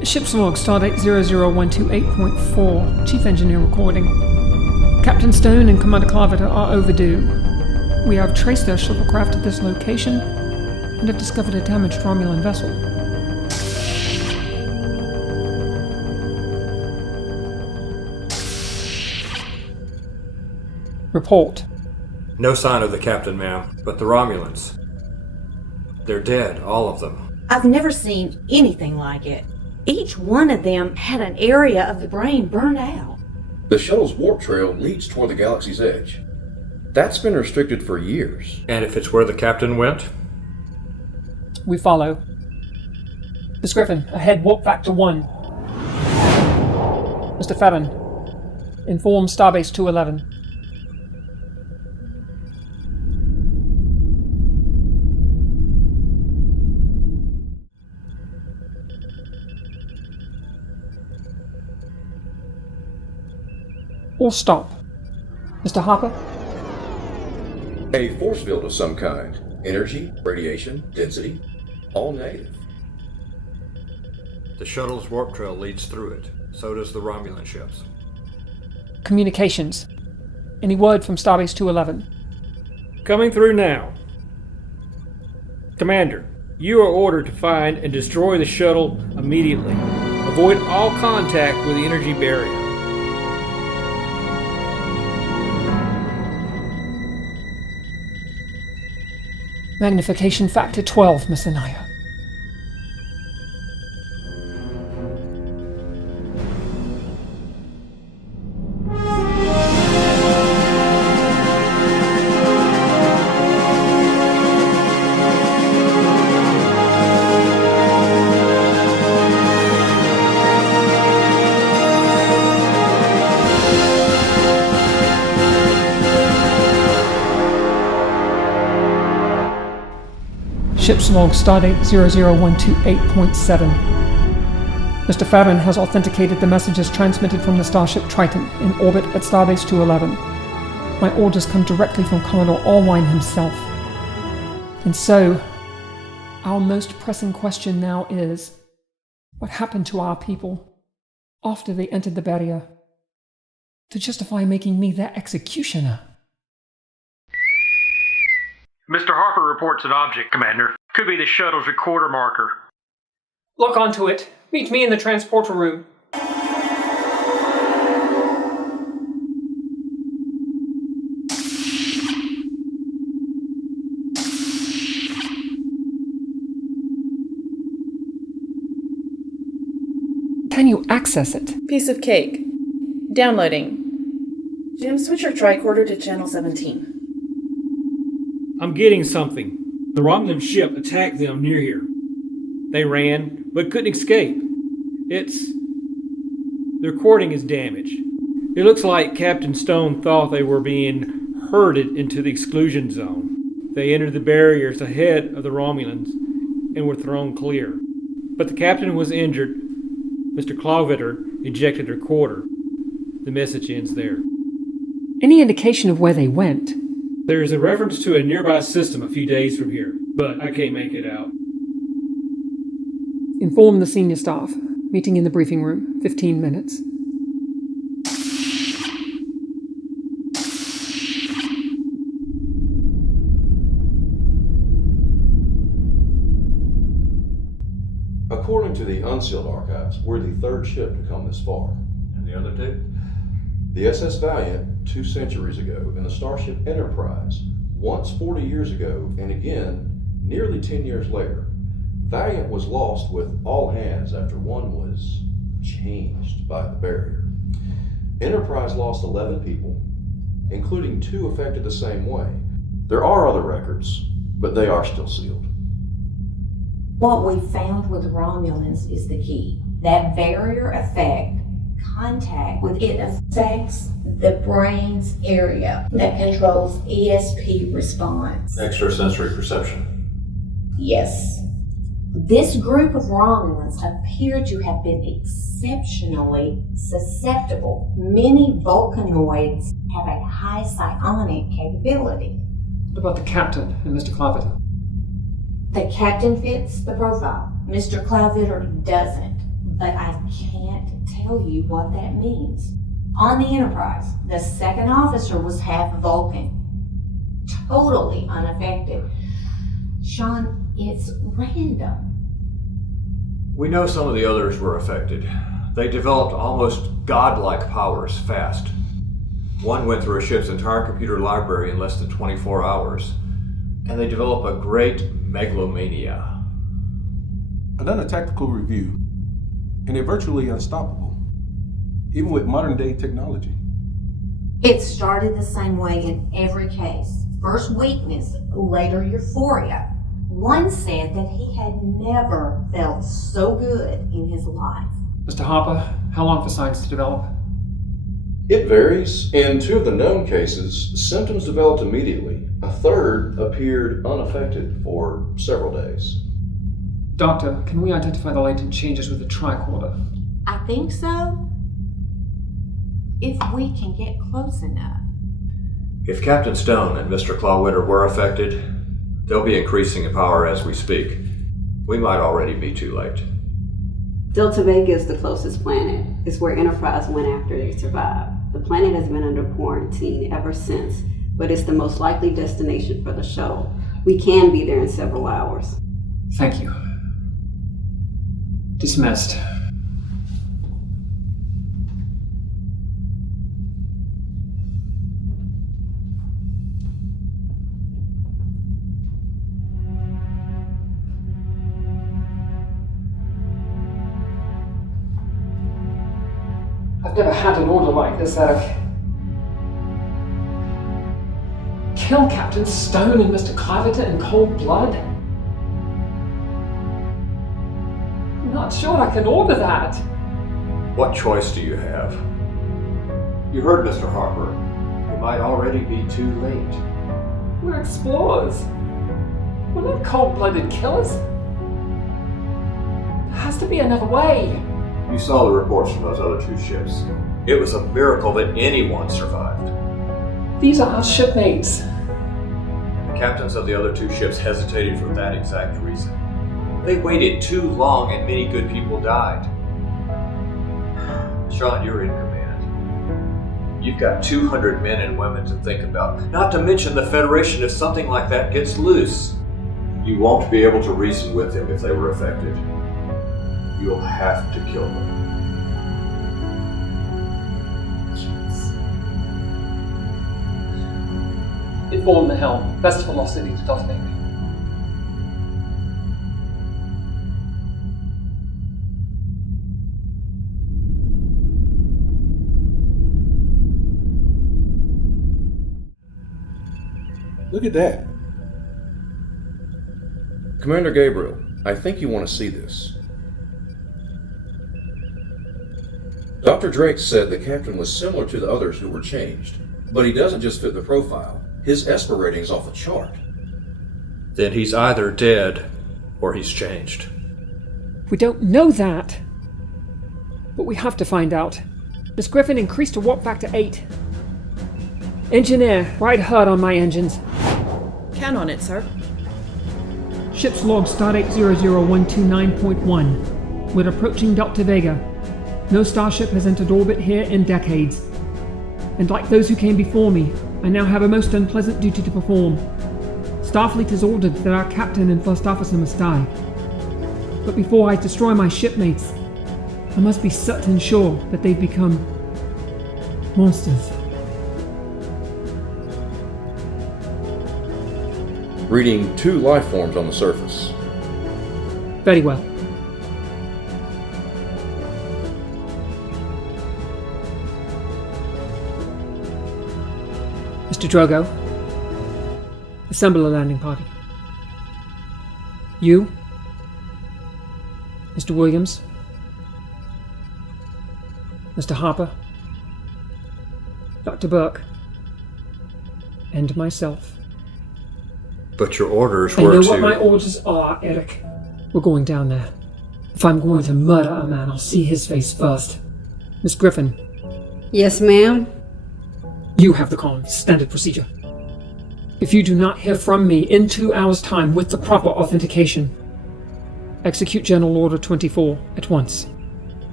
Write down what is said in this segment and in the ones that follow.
Ship's log, stardate 00128.4, Chief Engineer recording. Captain Stone and Commander Klawitter are overdue. We have traced their shuttlecraft to this location and have discovered a damaged Romulan vessel. Report. No sign of the captain, ma'am, but the Romulans. They're dead, all of them. I've never seen anything like it. Each one of them had an area of the brain burned out. The shuttle's warp trail leads toward the galaxy's edge. That's been restricted for years. And if it's where the captain went? We follow. Miss Griffin, ahead, warp factor 1. Mr. Faron, inform Starbase 211. Or stop. Mr. Harper? A force field of some kind. Energy, radiation, density, all negative. The shuttle's warp trail leads through it. So does the Romulan ships. Communications. Any word from Starbase 211? Coming through now. Commander, you are ordered to find and destroy the shuttle immediately. Avoid all contact with the energy barrier. Magnification factor 12, Miss Anaya. Ship's log, stardate 00128.7. Mr. Faron has authenticated the messages transmitted from the Starship Triton in orbit at Starbase 211. My orders come directly from Commodore Allwine himself. And so, our most pressing question now is, what happened to our people after they entered the barrier to justify making me their executioner? Mr. Harper reports an object, Commander. Could be the shuttle's recorder marker. Lock onto it. Meet me in the transporter room. Can you access it? Piece of cake. Downloading. Jim, switch your tricorder to channel 17. I'm getting something. The Romulan ship attacked them near here. They ran, but couldn't escape. The recording is damaged. It looks like Captain Stone thought they were being herded into the exclusion zone. They entered the barriers ahead of the Romulans and were thrown clear. But the captain was injured. Mr. Klawitter ejected the recorder. The message ends there. Any indication of where they went? There is a reference to a nearby system a few days from here, but I can't make it out. Inform the senior staff. Meeting in the briefing room. 15 minutes. According to the unsealed archives, we're the third ship to come this far. And the other two? The SS Valiant 2 centuries ago, and the Starship Enterprise once 40 years ago, and again nearly 10 years later. Valiant was lost with all hands after one was changed by the barrier. Enterprise lost 11 people, including 2 affected the same way. There are other records, but they are still sealed. What we found with the Romulans is the key. That barrier effect, contact with it affects the brain's area that controls ESP response. Extrasensory perception. Yes. This group of Romulans appear to have been exceptionally susceptible. Many Vulcanoids have a high psionic capability. What about the captain and Mr. Klawitter? The captain fits the profile. Mr. Klawitter doesn't. but I can't tell you what that means. On the Enterprise, the second officer was half Vulcan. Totally unaffected. Sean, it's random. We know some of the others were affected. They developed almost godlike powers fast. One went through a ship's entire computer library in less than 24 hours. And they develop a great megalomania. I've done a tactical review, and they're virtually unstoppable, even with modern day technology. It started the same way in every case. First weakness, later euphoria. One said that he had never felt so good in his life. Mr. Harper, how long for science to develop? It varies. In 2 of the known cases, symptoms developed immediately. A third appeared unaffected for several days. Doctor, can we identify the latent changes with the tricorder? I think so, if we can get close enough. If Captain Stone and Mr. Klawitter were affected, they'll be increasing in power as we speak. We might already be too late. Delta Vega is the closest planet. It's where Enterprise went after they survived. The planet has been under quarantine ever since, but it's the most likely destination for the shuttle. We can be there in several hours. Thank you. Dismissed. I've never had an order like this, Eric. Kill Captain Stone and Mr. Klawitter in cold blood? I'm not sure I can order that. What choice do you have? You heard Mr. Harper. It might already be too late. We're explorers. We're not cold-blooded killers. There has to be another way. You saw the reports from those other 2 ships. It was a miracle that anyone survived. These are our shipmates. The captains of the other 2 ships hesitated for that exact reason. They waited too long and many good people died. Sean, you're in command. You've got 200 men and women to think about, not to mention the Federation if something like that gets loose. You won't be able to reason with them if they were affected. You'll have to kill them. Inform the Helm. Best velocity to Dozier. Look at that. Commander Gabriel, I think you want to see this. Dr. Drake said the captain was similar to the others who were changed, but he doesn't just fit the profile. His ESPA rating's off the chart. Then he's either dead or he's changed. We don't know that. But we have to find out. Miss Griffin increased her warp factor 8. Engineer, ride hard on my engines. Count on it, sir. Ship's log stardate 00129.1. We're approaching Delta Vega. No Starship has entered orbit here in decades. And like those who came before me, I now have a most unpleasant duty to perform. Starfleet has ordered that our captain and first officer must die. But before I destroy my shipmates, I must be certain sure that they've become monsters. Reading 2 life forms on the surface. Very well. Mr. Drogo, assemble a landing party. You, Mr. Williams, Mr. Harper, Dr. Burke, and myself. But your orders I were know to... what my orders are, Eric. We're going down there. If I'm going to murder a man, I'll see his face first. Miss Griffin. Yes, ma'am? You have the Comm standard procedure. If you do not hear from me in 2 hours' time with the proper authentication, execute General Order 24 at once.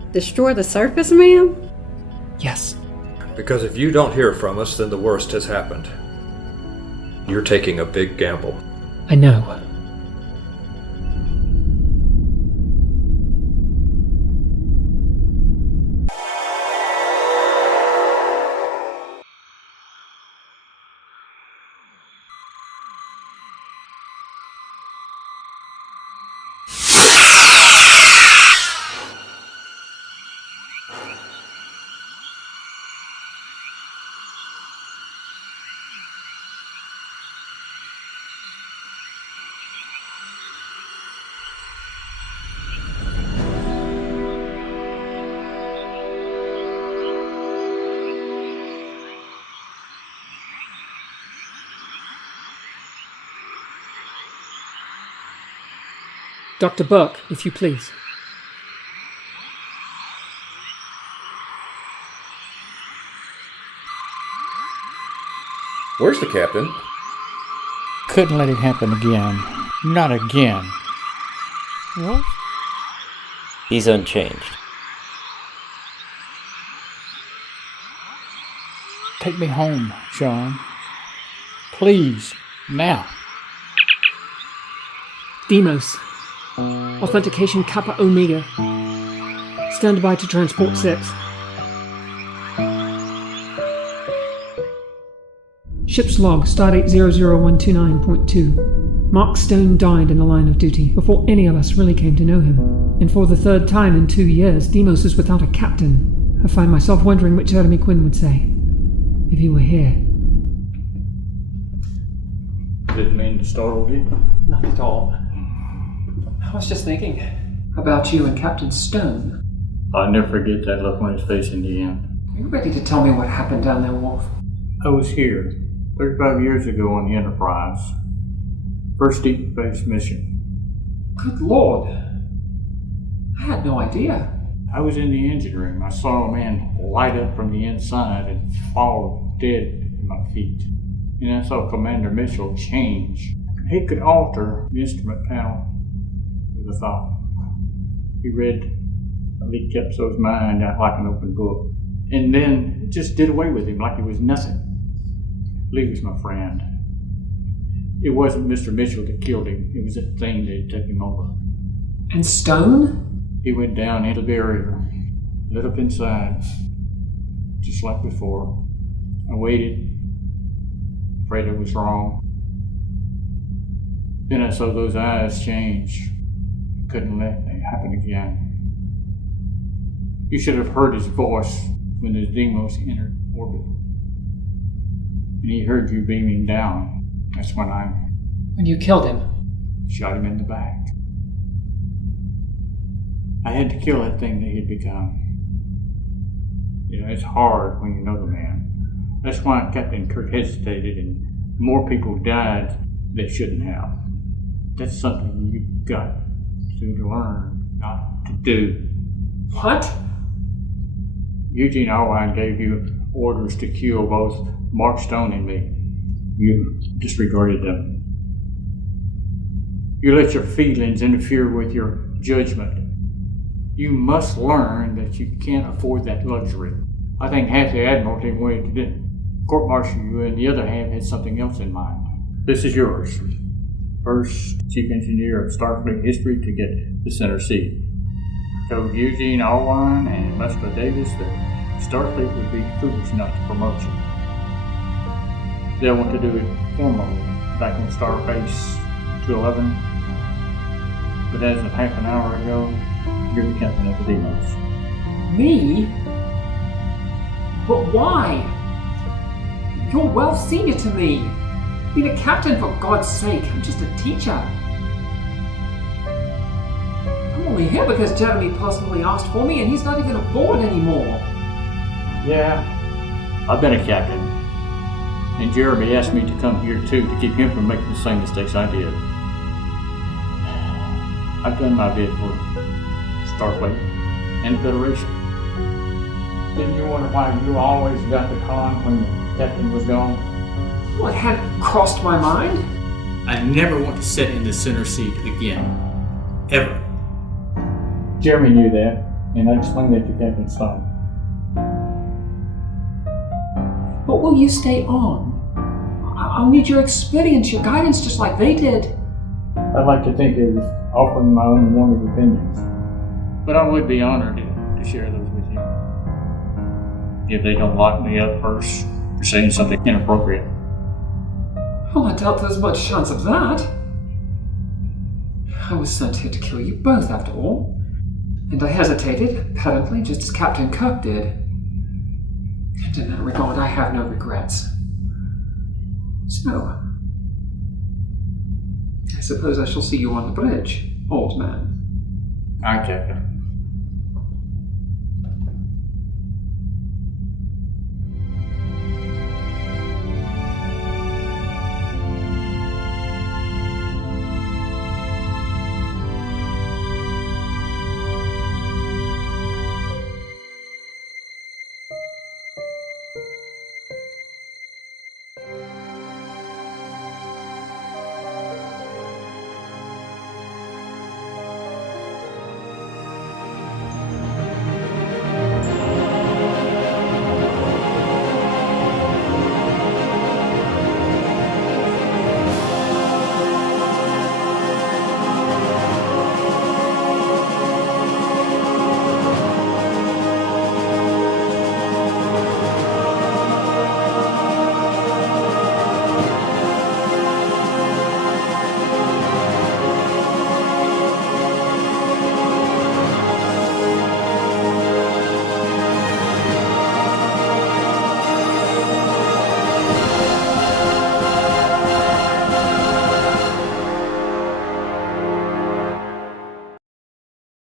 Destroy the surface, ma'am? Yes. Because if you don't hear from us, then the worst has happened. You're taking a big gamble. I know. Dr. Burke, if you please. Where's the captain? Couldn't let it happen again. Not again. What? He's unchanged. Take me home, Sean. Please, now. Deimos. Authentication Kappa Omega. Stand by to transport 6. Ship's log, stardate 000129.2. Mark Stone died in the line of duty before any of us really came to know him. And for the third time in 2 years, Deimos is without a captain. I find myself wondering what Jeremy Quinn would say if he were here. Didn't mean to startle you. Not at all. I was just thinking about you and Captain Stone. I'll never forget that look on his face in the end. Are you ready to tell me what happened down there, Wolf? I was here 35 years ago on the Enterprise. First deep space mission. Good Lord. I had no idea. I was in the engine room. I saw a man light up from the inside and fall dead at my feet. And I saw Commander Mitchell change. He could alter the instrument panel with a thought. He read Lee Kepso's mind out like an open book. And then just did away with him like he was nothing. Lee was my friend. It wasn't Mr. Mitchell that killed him. It was that thing that took him over. And Stone? He went down into the barrier, lit up inside, just like before. I waited, afraid I was wrong. Then I saw those eyes change. I couldn't let it happen again. You should have heard his voice when the Deimos entered orbit. And he heard you beaming down. That's when I When you killed him? shot him in the back. I had to kill that thing that he'd become. You know, it's hard when you know the man. That's why Captain Kirk hesitated and more people died that shouldn't have. That's something you've got to learn not to do. What? Eugene Alwine gave you orders to kill both Mark Stone and me. You disregarded them. You let your feelings interfere with your judgment. You must learn that you can't afford that luxury. I think half the Admiralty wanted to court-martial you and the other half had something else in mind. This is yours. First chief engineer of Starfleet history to get the center seat. Told Eugene Alwine and Musgrave Davis that Starfleet would be foolish not to promote you. They'll want to do it formally back on Starbase 211. But as of half an hour ago, you're the captain of the Deimos. Me? But why? You're well senior to me. Be the captain, for God's sake. I'm just a teacher. I'm only here because Jeremy personally asked for me and he's not even aboard anymore. Yeah, I've been a captain. And Jeremy asked me to come here too to keep him from making the same mistakes I did. I've done my bit for Starfleet and the Federation. Didn't you wonder why you always got the Comm when the captain was gone? Well, it hadn't crossed my mind. I never want to sit in the center seat again. Ever. Jeremy knew that. and I explained that to Captain Stone. But will you stay on? I'll need your experience, your guidance, just like they did. I'd like to think it was offering my own warning opinions, but I would be honored to share those with you. If they don't lock me up first for saying something inappropriate. Well, I doubt there's much chance of that. I was sent here to kill you both, after all. And I hesitated, apparently, just as Captain Kirk did. And in that regard, I have no regrets. So, I suppose I shall see you on the bridge, old man. Aye, Captain.